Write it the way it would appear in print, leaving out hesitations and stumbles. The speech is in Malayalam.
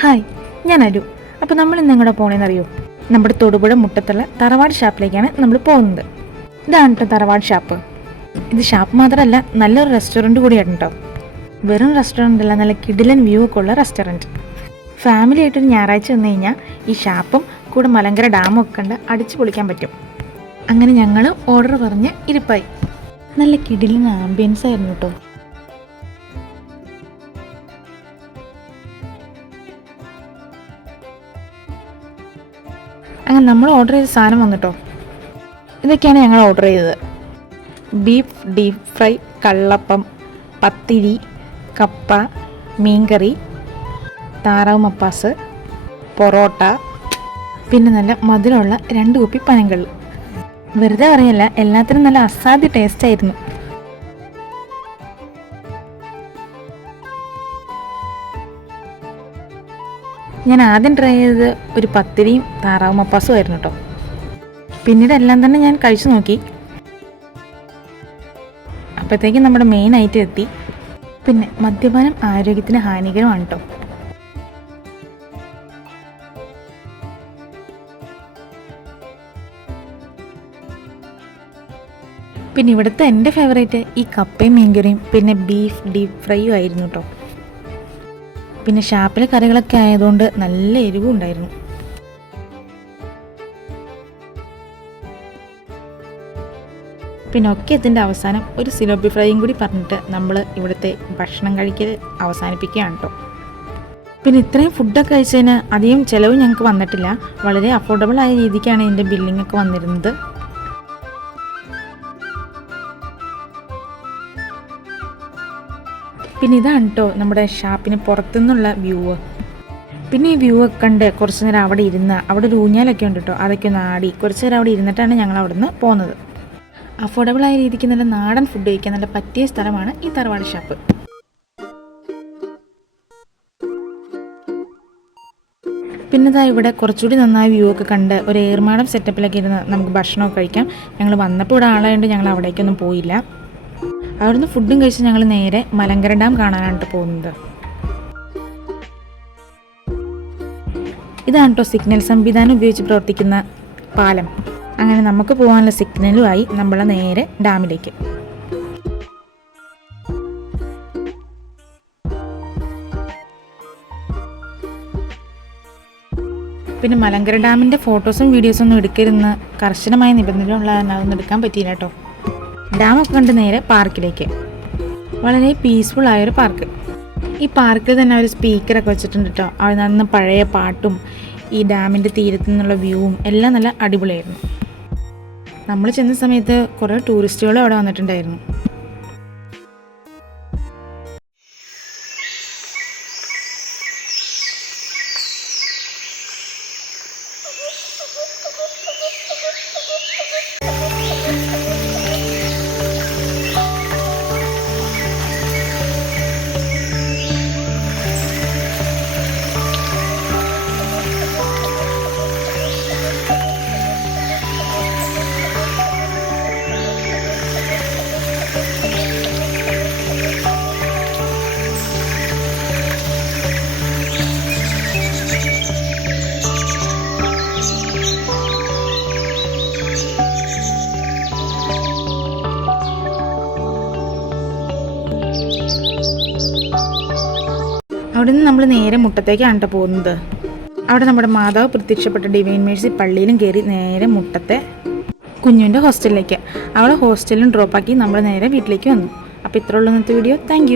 ഹായ്, ഞാൻ അരു. അപ്പോൾ നമ്മൾ ഇന്ന് എങ്ങോട്ട് പോകണമെന്നറിയോ? നമ്മുടെ തൊടുപുഴ മുട്ടത്തുള്ള തറവാട് ഷാപ്പിലേക്കാണ് നമ്മൾ പോകുന്നത്. ഇതാണ് കേട്ടോ തറവാട് ഷാപ്പ്. ഇത് ഷാപ്പ് മാത്രമല്ല, നല്ലൊരു റെസ്റ്റോറൻറ്റ് കൂടിയാണ് കേട്ടോ. വെറും റെസ്റ്റോറൻ്റ് അല്ല, നല്ല കിടിലൻ വ്യൂ ഒക്കെ ഉള്ള റെസ്റ്റോറൻറ്റ്. ഫാമിലി ആയിട്ടൊരു ഞായറാഴ്ച വന്നു കഴിഞ്ഞാൽ ഈ ഷാപ്പും കൂടെ മലങ്കര ഡാമും ഒക്കെ കണ്ട് അടിച്ചു പൊളിക്കാൻ പറ്റും. അങ്ങനെ ഞങ്ങൾ ഓർഡർ പറഞ്ഞ് ഇരിപ്പായി. നല്ല കിടിലൻ ആംബിയൻസ് ആയിരുന്നു കേട്ടോ. അങ്ങനെ നമ്മൾ ഓർഡർ ചെയ്ത സാധനം വന്നിട്ടോ. ഇതൊക്കെയാണ് ഞങ്ങൾ ഓർഡർ ചെയ്തത്: ബീഫ് ഡീപ്പ് ഫ്രൈ, കള്ളപ്പം, പത്തിരി, കപ്പ, മീൻകറി, താറാവ് മപ്പാസ്, പൊറോട്ട, പിന്നെ നല്ല മധുരമുള്ള 2 കുപ്പി പനങ്കള്ള്. വെറുതെ പറയല്ല, എല്ലാത്തിനും നല്ല അസാധ്യ ടേസ്റ്റായിരുന്നു. ഞാൻ ആദ്യം ട്രൈ ചെയ്തത് ഒരു പത്തിരിയും താറാവ് മപ്പാസും ആയിരുന്നു കേട്ടോ. പിന്നീട് എല്ലാം തന്നെ ഞാൻ കഴിച്ചു നോക്കി. അപ്പോഴത്തേക്കും നമ്മുടെ മെയിൻ ഐറ്റം എത്തി. പിന്നെ മദ്യപാനം ആരോഗ്യത്തിന് ഹാനികരമാണ് കേട്ടോ. പിന്നെ ഇവിടുത്തെ എൻ്റെ ഫേവറേറ്റ് ഈ കപ്പയും മീൻകറിയും പിന്നെ ബീഫ് ഡീപ്പ് ഫ്രൈയും ആയിരുന്നു കേട്ടോ. പിന്നെ ഷാപ്പിലെ കറികളൊക്കെ ആയതുകൊണ്ട് നല്ല എരിവും ഉണ്ടായിരുന്നു. പിന്നെ ഒക്കെ ഇതിൻ്റെ അവസാനം ഒരു സിലോപ്പി ഫ്രൈയും കൂടി പറഞ്ഞിട്ട് നമ്മൾ ഇവിടുത്തെ ഭക്ഷണം കഴിക്കൽ അവസാനിപ്പിക്കുകയാണ് കേട്ടോ. പിന്നെ ഇത്രയും ഫുഡൊക്കെ കഴിച്ചതിന് അധികം ചിലവ് ഞങ്ങൾക്ക് വന്നിട്ടില്ല. വളരെ അഫോർഡബിൾ ആയ രീതിക്കാണ് ഇതിൻ്റെ ബില്ലിംഗ് ഒക്കെ വന്നിരുന്നത്. പിന്നെ ഇതാണ് കേട്ടോ നമ്മുടെ ഷാപ്പിന് പുറത്തുനിന്നുള്ള വ്യൂ. പിന്നെ ഈ വ്യൂ ഒക്കെ കണ്ട് കുറച്ച് നേരം അവിടെ ഇരുന്ന്, അവിടെ ഒരു ഊഞ്ഞാലൊക്കെ ഉണ്ട് കേട്ടോ, അതൊക്കെ ഒന്ന് ആടി കുറച്ച് നേരം അവിടെ ഇരുന്നിട്ടാണ് ഞങ്ങൾ അവിടെ നിന്ന് പോകുന്നത്. അഫോർഡബിളായ രീതിക്ക് നല്ല നാടൻ ഫുഡ് കഴിക്കാൻ നല്ല പറ്റിയ സ്ഥലമാണ് ഈ തറവാട് ഷാപ്പ്. പിന്നെ ഇതാ ഇവിടെ കുറച്ചുകൂടി നന്നായ വ്യൂ ഒക്കെ കണ്ട് ഒരു ഏർമാടം സെറ്റപ്പിലൊക്കെ ഇരുന്ന് നമുക്ക് ഭക്ഷണമൊക്കെ കഴിക്കാം. ഞങ്ങൾ വന്നപ്പോൾ ഇവിടെ ആളായതുകൊണ്ട് ഞങ്ങൾ അവിടേക്കൊന്നും പോയില്ല. അവിടുന്ന് ഫുഡും കഴിച്ച് ഞങ്ങൾ നേരെ മലങ്കര ഡാം കാണാനായിട്ട് പോകുന്നത്. ഇതാണ് കേട്ടോ സിഗ്നൽ സംവിധാനം ഉപയോഗിച്ച് പ്രവർത്തിക്കുന്ന പാലം. അങ്ങനെ നമുക്ക് പോകാനുള്ള സിഗ്നലുമായി നമ്മൾ നേരെ ഡാമിലേക്ക്. പിന്നെ മലങ്കര ഡാമിൻ്റെ ഫോട്ടോസും വീഡിയോസും ഒന്നും എടുക്കരുതെന്ന് കർശനമായ നിബന്ധന ഉള്ളതാണ്, അതൊന്നും എടുക്കാൻ പറ്റിയില്ല കേട്ടോ. ഡാമൊക്കെ കണ്ട് നേരെ പാർക്കിലേക്ക്. വളരെ പീസ്ഫുൾ ആയൊരു പാർക്ക്. ഈ പാർക്കിൽ തന്നെ ഒരു സ്പീക്കറൊക്കെ വെച്ചിട്ടുണ്ട് കേട്ടോ. അവിടെ നിന്ന് പഴയ പാട്ടും ഈ ഡാമിൻ്റെ തീരത്തു നിന്നുള്ള വ്യൂവും എല്ലാം നല്ല അടിപൊളിയായിരുന്നു. നമ്മൾ ചെന്ന സമയത്ത് കുറേ ടൂറിസ്റ്റുകളും അവിടെ വന്നിട്ടുണ്ടായിരുന്നു. അവിടെ നിന്ന് നമ്മൾ നേരെ മുട്ടത്തേക്കാണ് കേട്ടോ പോകുന്നത്. അവിടെ നമ്മുടെ മാതാവ് പ്രത്യക്ഷപ്പെട്ട ഡിവൈൻ മേഴ്സി പള്ളിയിലും കയറി നേരെ മുട്ടത്തെ കുഞ്ഞുവിൻ്റെ ഹോസ്റ്റലിലേക്ക്. അവളെ ഹോസ്റ്റലിലും ഡ്രോപ്പാക്കി നമ്മൾ നേരെ വീട്ടിലേക്ക് വന്നു. അപ്പോൾ ഇത്രയുള്ള ഇന്നത്തെ വീഡിയോ. താങ്ക്